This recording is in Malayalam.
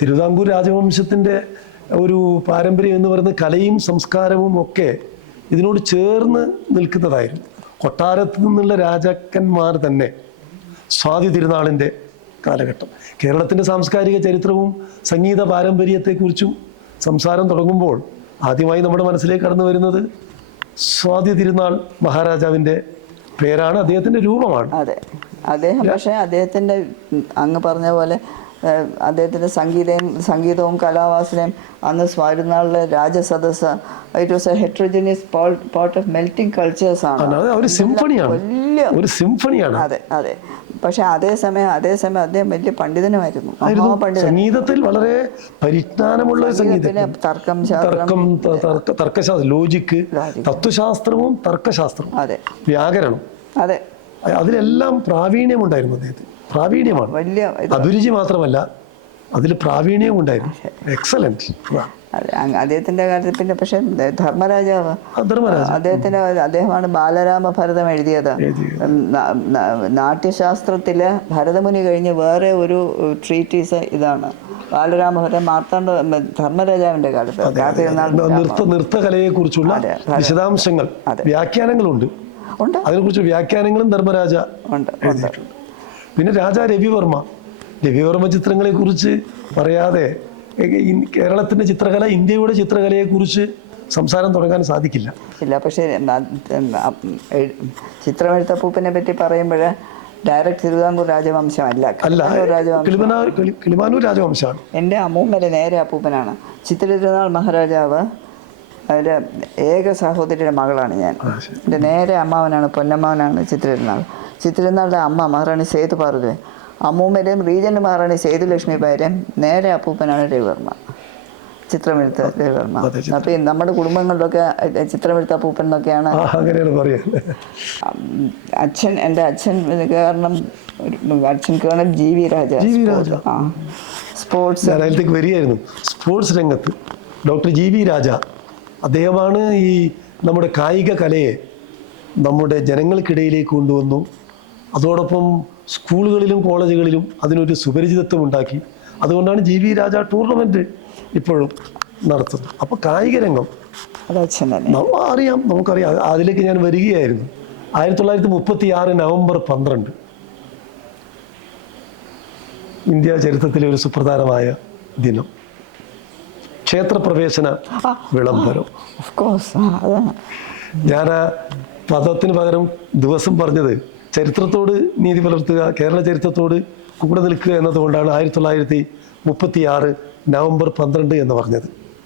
തിരുവിതാംകൂർ രാജവംശത്തിൻ്റെ ഒരു പാരമ്പര്യം എന്ന് പറയുന്നത് കലയും സംസ്കാരവും ഒക്കെ ഇതിനോട് ചേർന്ന് നിൽക്കുന്നതായിരുന്നു. കൊട്ടാരത്തിൽ നിന്നുള്ള രാജാക്കന്മാർ തന്നെ സ്വാതി തിരുനാളിൻ്റെ കാലഘട്ടം, കേരളത്തിൻ്റെ സാംസ്കാരിക ചരിത്രവും സംഗീത പാരമ്പര്യത്തെക്കുറിച്ചും സംസാരം തുടങ്ങുമ്പോൾ ആദ്യമായി നമ്മുടെ മനസ്സിലേക്ക് കടന്നു വരുന്നത് സ്വാതി തിരുനാൾ മഹാരാജാവിൻ്റെ പേരാണ്, അദ്ദേഹത്തിൻ്റെ രൂപമാണ്. അതെ, അദ്ദേഹം പക്ഷേ അദ്ദേഹത്തിൻ്റെ അങ്ങ് പറഞ്ഞ പോലെ അദ്ദേഹത്തിൻ്റെ സംഗീതവും കലാവാസനയും അന്ന് സ്വാതിനാളിലെ രാജസദസ് it was a heterogeneous part of melting cultures ആണ്. ഒരു സിംഫണിയാണ്. അതെ അതെ. പക്ഷെ അതേസമയം അദ്ദേഹം വലിയ പണ്ഡിതനുമായിരുന്നു, മഹാപണ്ഡിതൻ. സംഗീതത്തിൽ വളരെ പരിജ്ഞാനമുള്ള സംഗീതം, തർക്കശാസ്ത്രം, ലോജിക്ക്, തത്വശാസ്ത്രവും തർക്കശാസ്ത്രവും, അതെ, വ്യാകരണം, അതെ, അതിലെല്ലാം പ്രാവീണ്യമുണ്ടായിരുന്നു അദ്ദേഹത്തിന്. പ്രാവീണ്യമാണ്, വലിയ അഭിരുചി മാത്രമല്ല, അതിൽ പ്രാവീണ്യവും ഉണ്ടായിരുന്നു. എക്സലന്റ്. അദ്ദേഹത്തിന്റെ കാര്യത്തിൽ പിന്നെ പക്ഷെ ധർമ്മരാജാവ് അദ്ദേഹമാണ് ബാലരാമ ഭരതം എഴുതിയത്. നാട്യശാസ്ത്രത്തില് ഭരതമുനി കഴിഞ്ഞ് വേറെ ഒരു ട്രീറ്റീസ് ഇതാണ് ബാലരാമഭരതം. ധർമ്മരാജാവിന്റെ കാലത്ത് നൃത്തകലയെ കുറിച്ചുള്ള വിശദാംശങ്ങൾ, വ്യാഖ്യാനങ്ങളുണ്ട്. അതിനെക്കുറിച്ച് വ്യാഖ്യാനങ്ങളും ധർമ്മരാജ ഉണ്ട്. പിന്നെ രാജാ രവിവർമ്മ ചിത്രങ്ങളെ കുറിച്ച് പറയാതെ കേരളത്തിന്റെ ചിത്രകല, ഇന്ത്യയുടെ ചിത്രകലയെ കുറിച്ച് സംസാരം തുടങ്ങാൻ സാധിക്കില്ല. പക്ഷേ ചിത്രമെഴുത്തപ്പൂപ്പിനെ പറ്റി പറയുമ്പോൾ ഡയറക്റ്റ് തിരുവിതാംകൂർ രാജവംശമല്ല, കിളിമാനൂർ രാജവംശമാണ്. എൻ്റെ അമ്മൂമ്മയുടെ നേരെ അപ്പൂപ്പനാണ്. ചിത്രതിരുനാൾ മഹാരാജാവ് അവരുടെ ഏക സഹോദരിയുടെ മകളാണ് ഞാൻ. എൻ്റെ നേരെ അമ്മാവനാണ്, പൊന്നമ്മാവനാണ് ചിത്രതിരുനാളുടെ അമ്മ മഹാറാണി സേതു പാർവതി. അമ്മൂമ്മയുടെയും റീജന്റ് മഹാറാണി സേതുലക്ഷ്മി ഭാര്യയും നേരെ അപ്പൂപ്പനാണ് രവിവർമ്മ, ചിത്രമെഴുത്ത് രവിവർമ്മ. അപ്പൊ നമ്മുടെ കുടുംബങ്ങളിലൊക്കെ ചിത്രമെഴുത്ത് അപ്പൂപ്പൻ എന്നൊക്കെയാണ് അച്ഛൻ. എൻ്റെ അച്ഛൻ കാരണം അച്ഛൻ കേണൽ ജി വി രാജ, സ്പോർട്സ് രംഗത്ത് ഡോക്ടർ ജി വി രാജ. അദ്ദേഹമാണ് ഈ നമ്മുടെ കായിക കലയെ നമ്മുടെ ജനങ്ങൾക്കിടയിലേക്ക് കൊണ്ടുവന്നു. അതോടൊപ്പം സ്കൂളുകളിലും കോളേജുകളിലും അതിനൊരു സുപരിചിതത്വം ഉണ്ടാക്കി. അതുകൊണ്ടാണ് ജി വി രാജ ടൂർണമെന്റ് ഇപ്പോഴും നടത്തുന്നത്. അപ്പോൾ കായിക രംഗം നമുക്കറിയാം. അതിലേക്ക് ഞാൻ വരികയായിരുന്നു. 1936 നവംബർ 12 ഇന്ത്യ ചരിത്രത്തിലെ ഒരു സുപ്രധാനമായ ദിനം, ക്ഷേത്രപ്രവേശന വിളംബരം. ഞാൻ ആ പദത്തിന് പകരം ദിവസം പറഞ്ഞത് ചരിത്രത്തോട് നീതി പുലർത്തുക, കേരള ചരിത്രത്തോട് കൂടെ നിൽക്കുക എന്നതുകൊണ്ടാണ് 1936 നവംബർ 12 എന്ന് പറഞ്ഞത്.